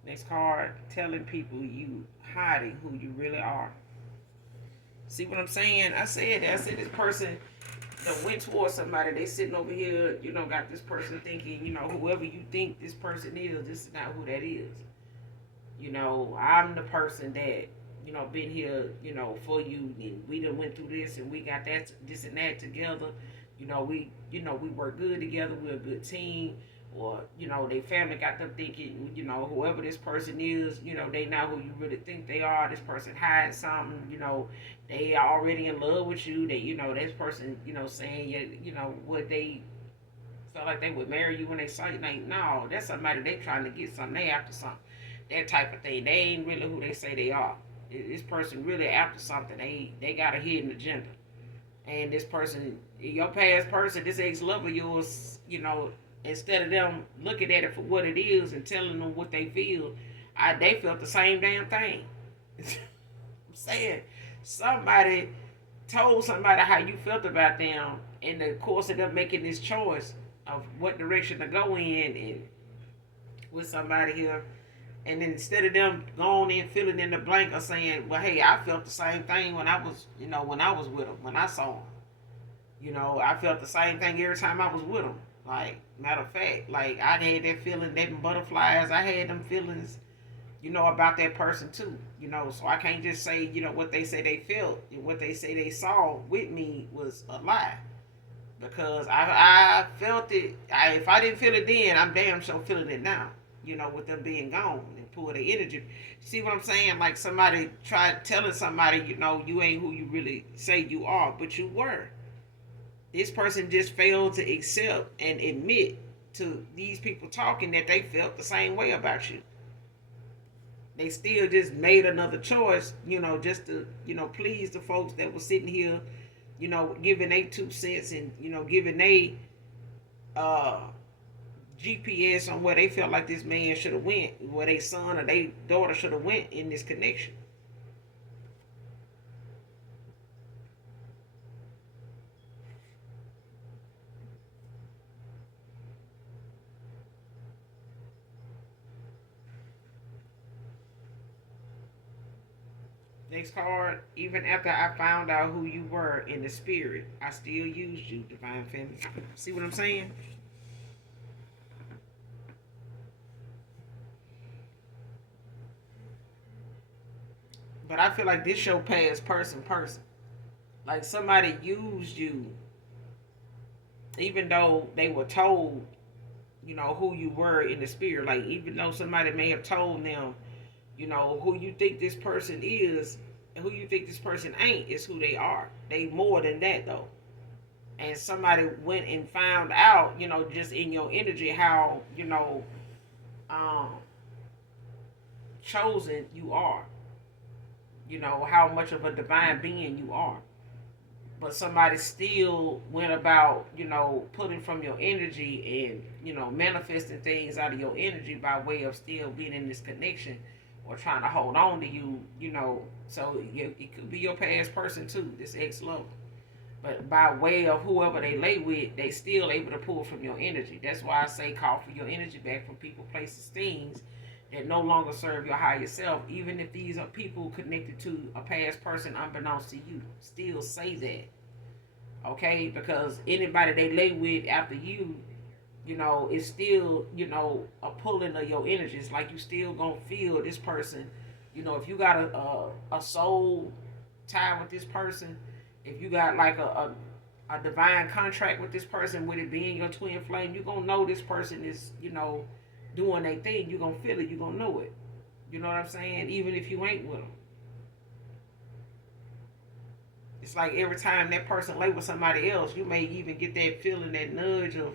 Next card, telling people you hiding who you really are. See what I'm saying? I said this person that went towards somebody, they sitting over here, got this person thinking, whoever you think this person is, this is not who that is. I'm the person that, been here, for you, and we done went through this, and we got that, this and that together. We work good together. We're a good team. Or, their family got them thinking, whoever this person is, they know who you really think they are. This person hiding something, they are already in love with you. They, this person, saying, what they felt like they would marry you when they saw you. Like, no, that's somebody they trying to get something. They after something. That type of thing. They ain't really who they say they are. This person really after something. They got a hidden agenda. And this person, your past person, this ex-lover of yours, instead of them looking at it for what it is and telling them what they feel, they felt the same damn thing. I'm saying, somebody told somebody how you felt about them in the course of them making this choice of what direction to go in and with somebody here. And then instead of them going in, filling in the blank or saying, well, hey, I felt the same thing when I was, when I was with them, when I saw them. I felt the same thing every time I was with them. Like, matter of fact, like, I had that feeling, that butterflies, I had them feelings, about that person too. So I can't just say, what they say they felt and what they say they saw with me was a lie. Because I felt it. If I didn't feel it then, I'm damn sure feeling it now. With them being gone and pull their energy. See what I'm saying? Like somebody tried telling somebody, you ain't who you really say you are, but you were. This person just failed to accept and admit to these people talking that they felt the same way about you. They still just made another choice, just to, please the folks that were sitting here, giving they 2 cents and, giving they uh, GPS on where they felt like this man should have went, where their son or their daughter should have went in this connection. Next card. Even after I found out who you were in the spirit, I still used you, divine feminine. See what I'm saying? But I feel like this show past person. Like somebody used you, even though they were told, who you were in the spirit. Like even though somebody may have told them, who you think this person is and who you think this person ain't is who they are. They more than that though. And somebody went and found out, just in your energy how, um, chosen you are. How much of a divine being you are. But somebody still went about, putting from your energy and, manifesting things out of your energy by way of still being in this connection or trying to hold on to you, So it could be your past person too, this ex lover. But by way of whoever they lay with, they still able to pull from your energy. That's why I say call for your energy back from people, places, things that no longer serve your higher self. Even if these are people connected to a past person unbeknownst to you, still say that. Okay? Because anybody they lay with after you, is still, a pulling of your energy. It's like you still gonna feel this person. If you got a soul tie with this person, if you got like a divine contract with this person, with it being your twin flame, you're gonna know this person is, doing their thing. You're gonna feel it, you're gonna know it. You know what I'm saying? Even if you ain't with them. It's like every time that person lay with somebody else, you may even get that feeling, that nudge of,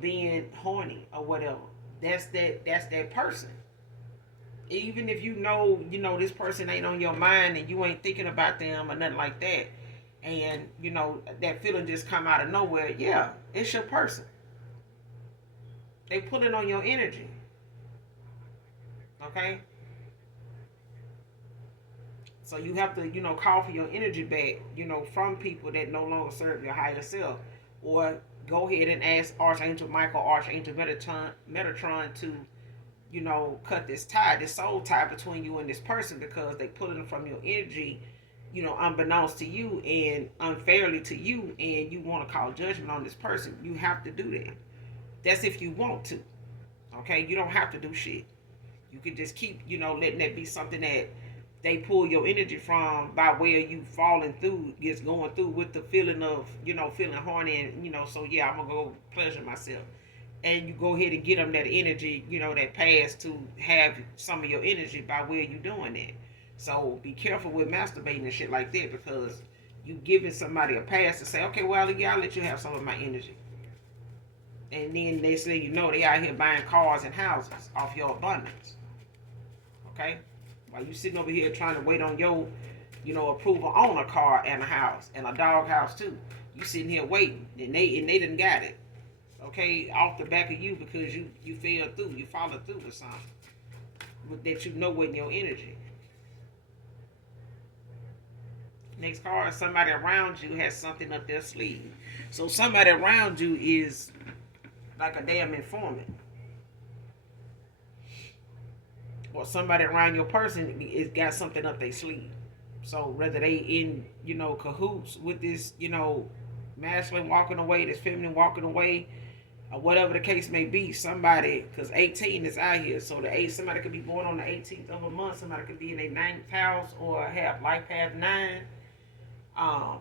being horny or whatever. That's that person. Even if this person ain't on your mind and you ain't thinking about them or nothing like that, and that feeling just come out of nowhere, yeah, it's your person. They pulling on your energy. Okay? So you have to, call for your energy back, from people that no longer serve your higher self. Or go ahead and ask Archangel Michael, Archangel Metatron to, cut this tie, this soul tie between you and this person, because they pulling from your energy, unbeknownst to you and unfairly to you, and you want to call judgment on this person. You have to do that. That's if you want to. Okay? You don't have to do shit. You can just keep, letting that be something that they pull your energy from by way of you falling through, just going through with the feeling of, feeling horny and, so yeah, I'm going to go pleasure myself. And you go ahead and get them that energy, that pass to have some of your energy by way of you doing that. So be careful with masturbating and shit like that, because you giving somebody a pass to say, okay, well, yeah, I'll let you have some of my energy. And then they say, they out here buying cars and houses off your abundance. Okay? While you sitting over here trying to wait on your, approval on a car and a house and a dog house too. You sitting here waiting, and they done got it. Okay, off the back of you, because you fell through, you followed through with something that wasn't your energy. Next card, somebody around you has something up their sleeve. So somebody around you is like a damn informant. Or somebody around your person is got something up their sleeve. So whether they in, cahoots with this, masculine walking away, this feminine walking away, or whatever the case may be. Somebody, because 18 is out here, so somebody could be born on the 18th of a month, somebody could be in their ninth house or have life path 9. Um,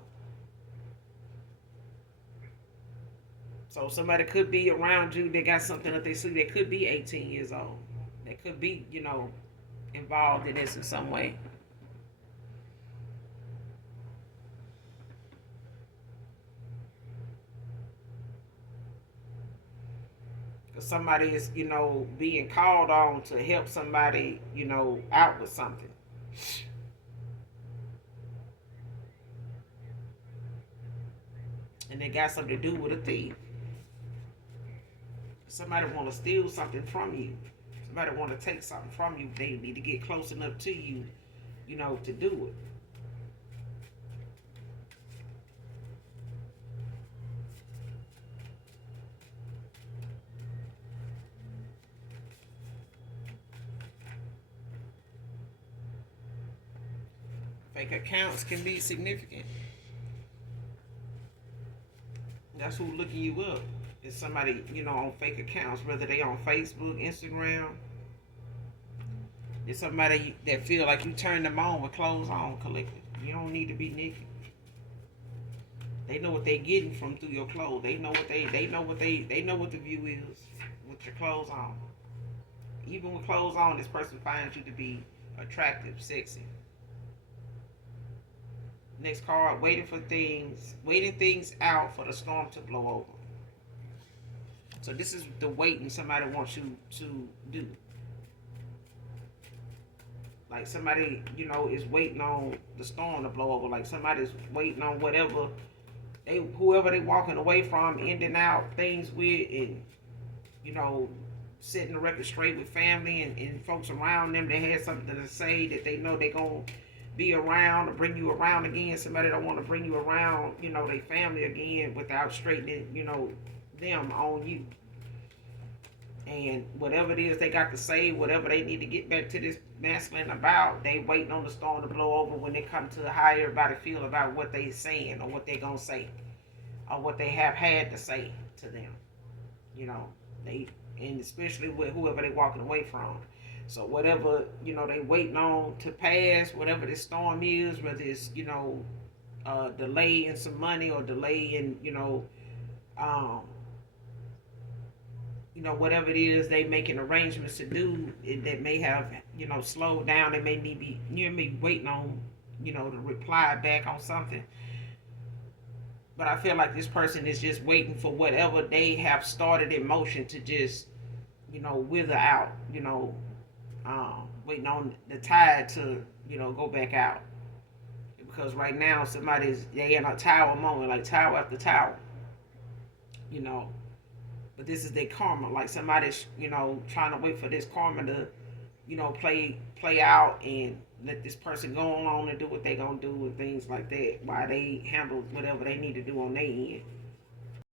so somebody could be around you. They got something that they see. They could be 18 years old. They could be, involved in this in some way. Because somebody is, being called on to help somebody, out with something. And they got something to do with a thief. Somebody want to steal something from you. Somebody want to take something from you. They need to get close enough to you, to do it. Fake accounts can be significant. That's who looking you up. It's somebody, on fake accounts, whether they on Facebook, Instagram. It's somebody that feel like you turn them on with clothes on, collective. You don't need to be naked. They know what they getting from through your clothes. They know what the view is with your clothes on. Even with clothes on, this person finds you to be attractive, sexy. Next card, waiting things out for the storm to blow over. So this is the waiting somebody wants you to do. Like somebody, is waiting on the storm to blow over. Like somebody's waiting on whoever they walking away from, ending out things with, and setting the record straight with family and folks around them that had something to say that they know they're going to be around or bring you around again. Somebody don't want to bring you around, their family again without straightening, them on you. And whatever it is they got to say, whatever they need to get back to this masculine about, they waiting on the storm to blow over when they come to how everybody feel about what they saying or what they gonna say or what they have had to say to them. And especially with whoever they walking away from. So whatever, they waiting on to pass, whatever this storm is, whether it's, delay in some money or delay in, whatever it is they making arrangements to do that may have, slowed down. They may need be near me waiting on, to reply back on something. But I feel like this person is just waiting for whatever they have started in motion to just, wither out, waiting on the tide to, go back out. Because right now they in a tower moment, like tower after tower, But this is their karma. Like somebody's, trying to wait for this karma to, play out and let this person go on and do what they gonna do and things like that while they handle whatever they need to do on their end.